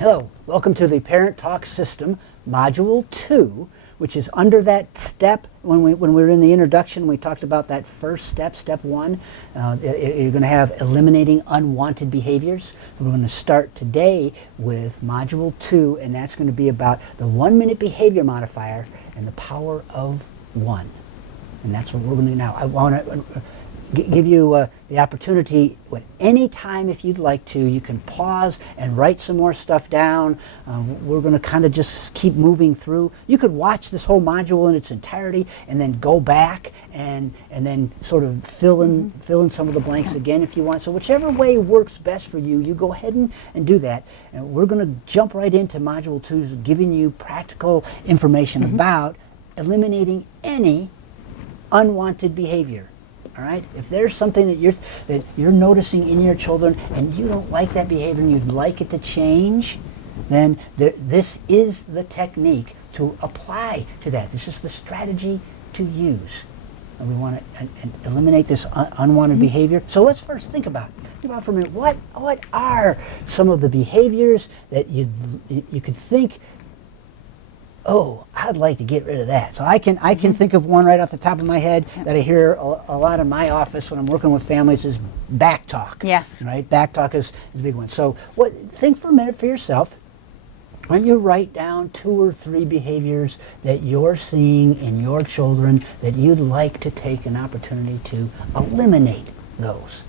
Hello, welcome to the Parent Talk System, Module 2, which is under that step. When we were in the introduction, we talked about that first step, step 1. You're going to have eliminating unwanted behaviors. We're going to start today with Module 2, and that's going to be about the 1 minute behavior modifier and the power of 1. And that's what we're going to do now. I want to give you the opportunity at any time, if you'd like to, you can pause and write some more stuff down. We're going to kind of just keep moving through. You could watch this whole module in its entirety and then go back and then sort of fill in some of the blanks again if you want. So whichever way works best for you, you go ahead and do that. And we're going to jump right into Module 2, giving you practical information about eliminating any unwanted behavior. All right. If there's something that you're noticing in your children and you don't like that behavior and you'd like it to change, then this is the technique to apply to that. This is the strategy to use. And we want to eliminate this unwanted behavior. So let's first think about for a minute, what are some of the behaviors that you could think, oh, I'd like to get rid of that. So I can think of one right off the top of my head that I hear a lot in my office when I'm working with families is back talk. Yes. Right? Back talk is a big one. So think for a minute for yourself. When you write down 2 or 3 behaviors that you're seeing in your children that you'd like to take an opportunity to eliminate those.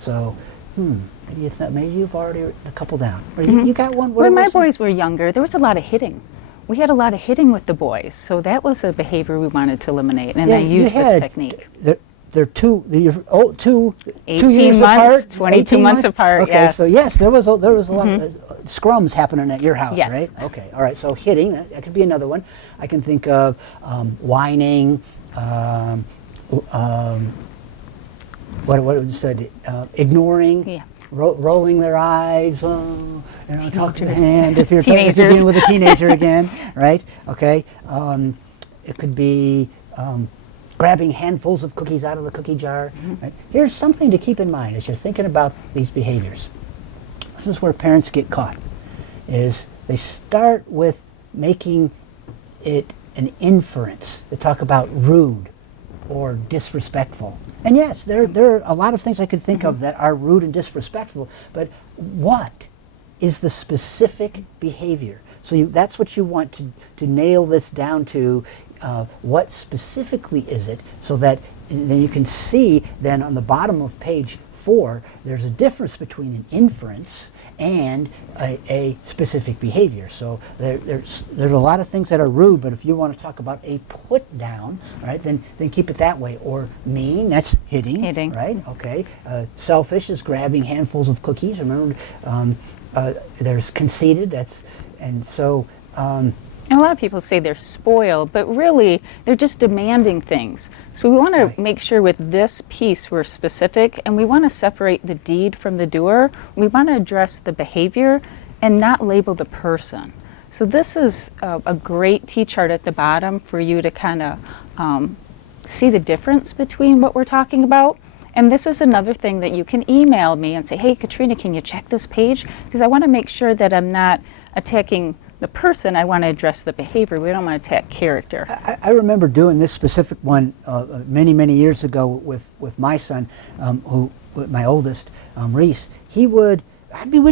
So, maybe you've already written a couple down. Or you got one? When my boys were younger, there was a lot of hitting. We had a lot of hitting with the boys, so that was a behavior we wanted to eliminate, and I used this technique. They're 2 years 18 months, apart, 22 months apart. Okay, yes. so yes, there was a lot of scrums happening at your house, yes. right? Okay, all right. So hitting, that could be another one. I can think of whining. What was it said? Ignoring. Yeah. Rolling their eyes, talk to the hand. If you're dealing with a teenager again, right? Okay. It could be grabbing handfuls of cookies out of the cookie jar. Right? Here's something to keep in mind as you're thinking about these behaviors. This is where parents get caught. Is they start with making it an inference. They talk about rude or disrespectful. And yes, there are a lot of things I could think of that are rude and disrespectful, but what is the specific behavior? So that's what you want to nail this down to. What specifically is it, so that then you can see then on the bottom of page 4, there's a difference between an inference and a specific behavior. So there's a lot of things that are rude, but if you want to talk about a put down, right, then keep it that way. Or mean, that's hitting. Right? Okay. Selfish is grabbing handfuls of cookies. Remember, there's conceited. And a lot of people say they're spoiled, but really they're just demanding things. So we want to make sure with this piece we're specific, and we want to separate the deed from the doer. We want to address the behavior and not label the person. So this is a great T-chart at the bottom for you to kind of see the difference between what we're talking about. And this is another thing that you can email me and say, hey, Katrina, can you check this page? Because I want to make sure that I'm not attacking the person. I want to address the behavior. We don't want to attack character. I remember doing this specific one many years ago with my son, my oldest, Reese. We would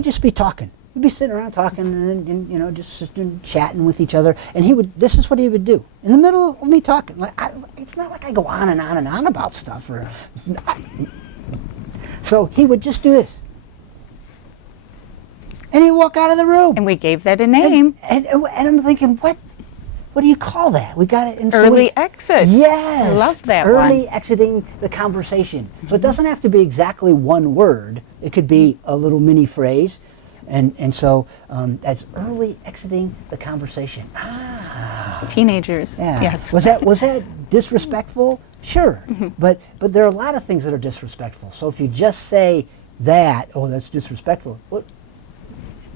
just be talking. We'd be sitting around talking and just sitting, chatting with each other. And this is what he would do in the middle of me talking. It's not like I go on and on and on about stuff. So he would just do this. And he'd walk out of the room. And we gave that a name. And I'm thinking, what do you call that? We got it. Early exit. Yes. I love that Early exiting the conversation. So it doesn't have to be exactly one word. It could be a little mini phrase. And so that's early exiting the conversation. Teenagers. Yeah. Yes. Was that disrespectful? Sure. But there are a lot of things that are disrespectful. So if you just say that, oh, that's disrespectful.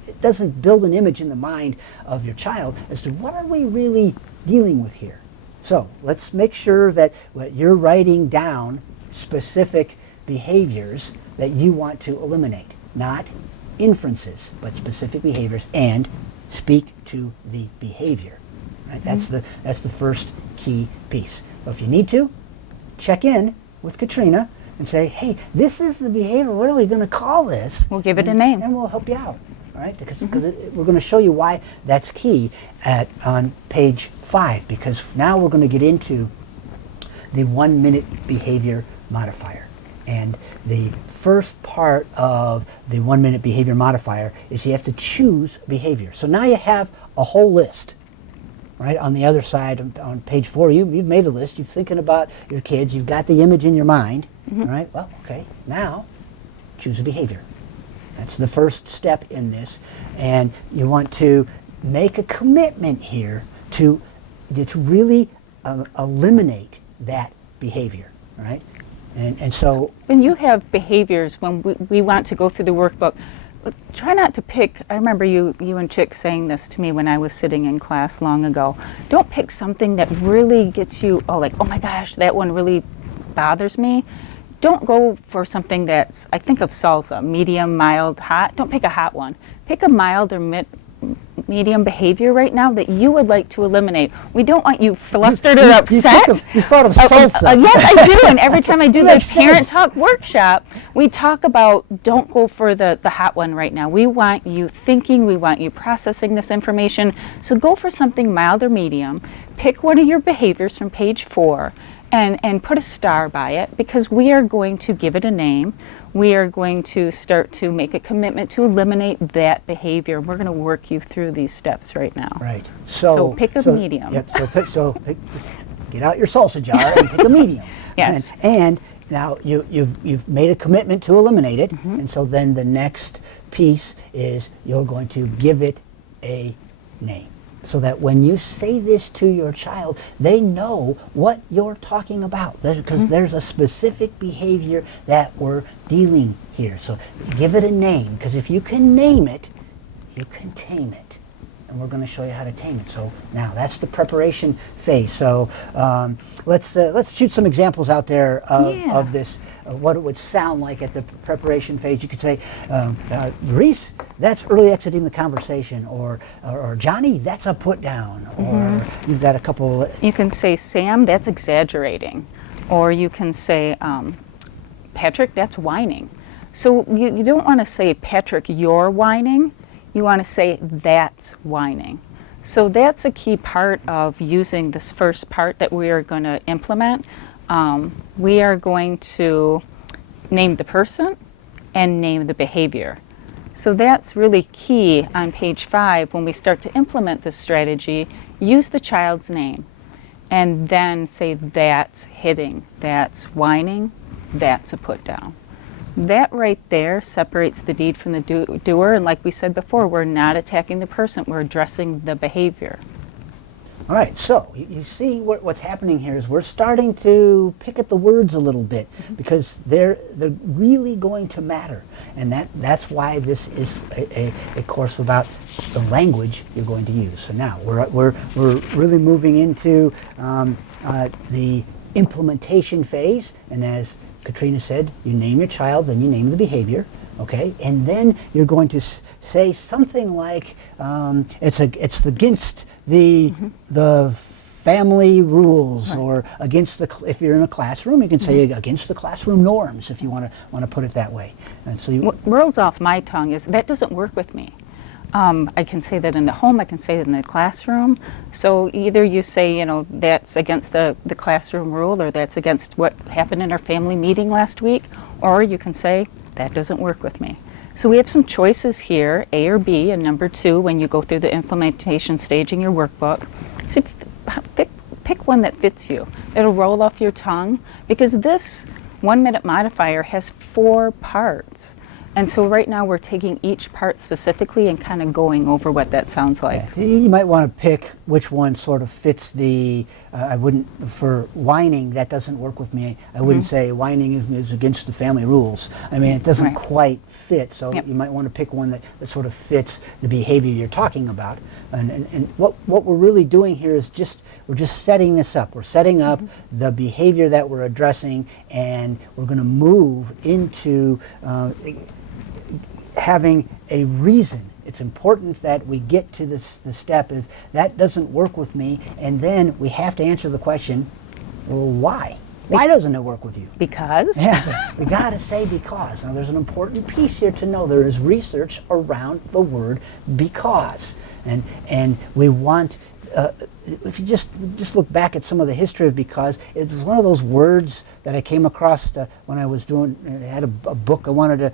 It doesn't build an image in the mind of your child as to what are we really dealing with here. So let's make sure that you're writing down specific behaviors that you want to eliminate, not inferences, but specific behaviors, and speak to the behavior. Right? That's the first key piece. So if you need to, check in with Katrina and say, hey, this is the behavior. What are we going to call this? We'll give it a name. And we'll help you out. All right? Because we're going to show you why that's key on page 5, because now we're going to get into the 1 minute behavior modifier. And the first part of the 1 minute behavior modifier is you have to choose behavior. So now you have a whole list. Right on the other side, on page 4, you've made a list. You're thinking about your kids. You've got the image in your mind. All right. Well, okay. Now, choose a behavior. That's the first step in this, and you want to make a commitment here to really eliminate that behavior. Right. And so when you have behaviors, when we want to go through the workbook, try not to pick. I remember you and Chick saying this to me when I was sitting in class long ago. Don't pick something that really gets you, oh my gosh, that one really bothers me. Don't go for something that's, I think of salsa, medium, mild, hot. Don't pick a hot one. Pick a mild or medium behavior right now that you would like to eliminate. We don't want you flustered or upset. You thought of salsa. Yes, I do. And every time I do the parent talk workshop, we talk about don't go for the hot one right now. We want you thinking. We want you processing this information. So go for something mild or medium. Pick one of your behaviors from page 4 and put a star by it, because we are going to give it a name. We are going to start to make a commitment to eliminate that behavior. We're going to work you through these steps right now. Right. So pick a medium. Yep. So get out your salsa jar and pick a medium. Yes. And now you've made a commitment to eliminate it, and so then the next piece is you're going to give it a name, so that when you say this to your child, they know what you're talking about, because there's a specific behavior that we're dealing here. So give it a name, because if you can name it, you can tame it. And we're going to show you how to tame it. So now that's the preparation phase. So let's shoot some examples out there of this, what it would sound like at the preparation phase. You could say, Reese, that's early exiting the conversation, or Johnny, that's a put down, or you've got a couple. You can say, Sam, that's exaggerating, or you can say, Patrick, that's whining. So you don't want to say, Patrick, you're whining. You want to say, that's whining. So that's a key part of using this first part that we are going to implement. We are going to name the person and name the behavior. So that's really key on page 5 when we start to implement this strategy. Use the child's name and then say, that's hitting, that's whining, that's a put down. That right there separates the deed from the doer, and like we said before, we're not attacking the person, we're addressing the behavior. All right, so you see what's happening here is we're starting to pick at the words a little bit, because they're really going to matter, and that's why this is a course about the language you're going to use. So now we're really moving into the implementation phase, and as Katrina said, you name your child, then you name the behavior, okay? And then you're going to say something like, it's against the family rules, right. Or against if you're in a classroom, you can say against the classroom norms, if you want to put it that way. And so what rolls off my tongue is, that doesn't work with me. I can say that in the home, I can say that in the classroom. So either you say, that's against the classroom rule, or that's against what happened in our family meeting last week, or you can say, that doesn't work with me. So we have some choices here, A or B, and number 2, when you go through the implementation stage in your workbook. So pick one that fits you. It'll roll off your tongue, because this 1 minute modifier has 4 parts. And so right now we're taking each part specifically and kind of going over what that sounds like. Yeah. You might want to pick which one sort of fits the, I wouldn't, for whining, that doesn't work with me. I wouldn't say whining is against the family rules. I mean, it doesn't quite fit, so you might want to pick one that sort of fits the behavior you're talking about. And what we're really doing here is we're just setting this up. We're setting up the behavior that we're addressing, and we're going to move into having a reason. It's important that we get to the step is that doesn't work with me, and then we have to answer the question, well, why? Why doesn't it work with you? Because? Yeah, we got to say because. Now, there's an important piece here to know. There is research around the word because, and we want. If you just look back at some of the history of because, it was one of those words that I came across when I was doing. I had a book I wanted to.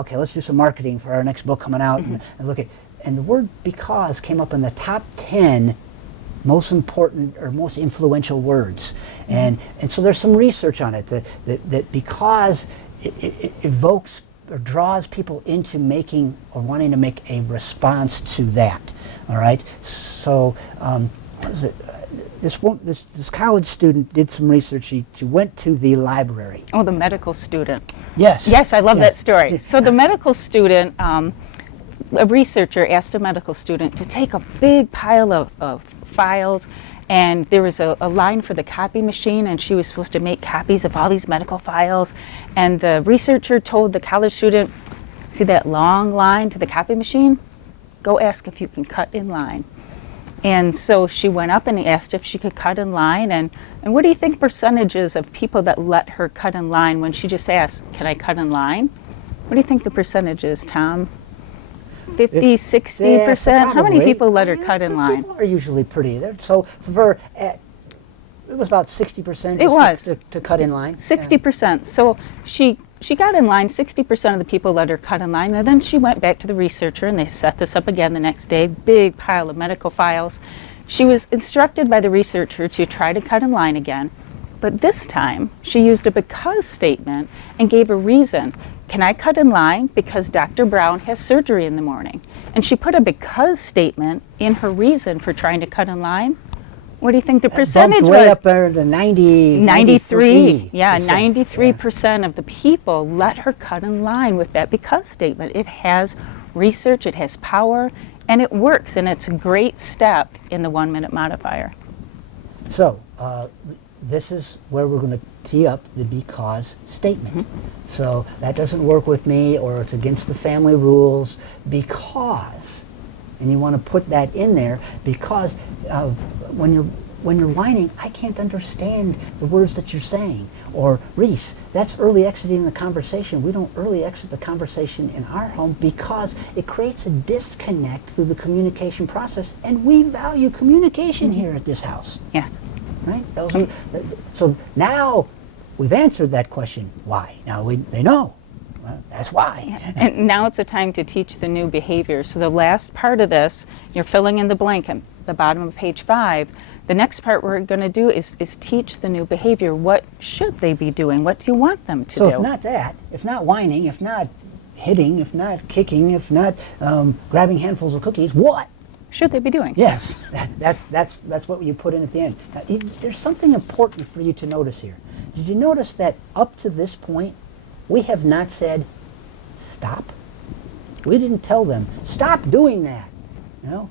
Okay, let's do some marketing for our next book coming out, and look at. And the word because came up in the top 10 most important or most influential words, and so there's some research on it that because it evokes or draws people into making or wanting to make a response to that. All right, so what is it? This college student did some research. She went to the library. Oh, the medical student. Yes. Yes, I love Yes. that story. So the medical student, a researcher asked a medical student to take a big pile of files, and there was a line for the copy machine, and she was supposed to make copies of all these medical files. And the researcher told the college student, see that long line to the copy machine? Go ask if you can cut in line. And so she went up and asked if she could cut in line, and what do you think percentages of people that let her cut in line when she just asked, can I cut in line? What do you think the percentage is, Tom? 50, 60%? How many people let her cut in line? People are usually pretty. So it was about 60%. It was. To cut in line. 60%. So she got in line, 60% of the people let her cut in line, and then she went back to the researcher and they set this up again the next day, big pile of medical files. She was instructed by the researcher to try to cut in line again, but this time she used a because statement and gave a reason. Can I cut in line because Dr. Brown has surgery in the morning? And she put a because statement in her reason for trying to cut in line. What do you think the percentage was? Way up there to 93. Yeah, 93% of the people let her cut in line with that because statement. It has research, it has power, and it works, and it's a great step in the 1 minute modifier. So this is where we're going to tee up the because statement. So that doesn't work with me, or it's against the family rules because, and you want to put that in there because when you're whining, I can't understand the words that you're saying. Or Reese, that's early exiting the conversation. We don't early exit the conversation in our home because it creates a disconnect through the communication process, and we value communication here at this house. Yes. Right? So now we've answered that question. Why? Now they know. Well, that's why. And now it's a time to teach the new behavior. So the last part of this, you're filling in the blank at the bottom of page 5. The next part we're going to do is teach the new behavior. What should they be doing? What do you want them to do? So if not that, if not whining, if not hitting, if not kicking, if not grabbing handfuls of cookies, what should they be doing? Yes, that's what you put in at the end. Now, there's something important for you to notice here. Did you notice that up to this point, we have not said, stop? We didn't tell them, stop doing that. You know,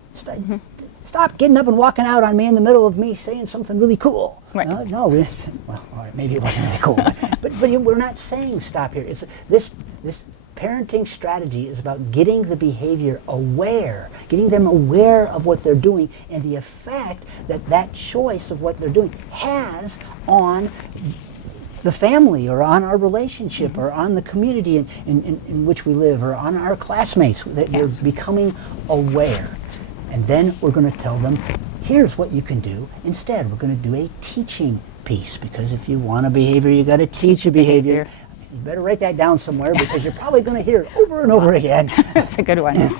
stop getting up and walking out on me in the middle of me saying something really cool. Right. No, well, all right, maybe it wasn't really cool, but we're not saying stop here. It's this parenting strategy is about getting the behavior aware, getting them aware of what they're doing and the effect that choice of what they're doing has on the family or on our relationship or on the community in which we live or on our classmates. That you're becoming aware. And then we're going to tell them, here's what you can do. Instead, we're going to do a teaching piece, because if you want a behavior, you got to teach a behavior. You better write that down somewhere because you're probably going to hear it over and over again. That's a good one.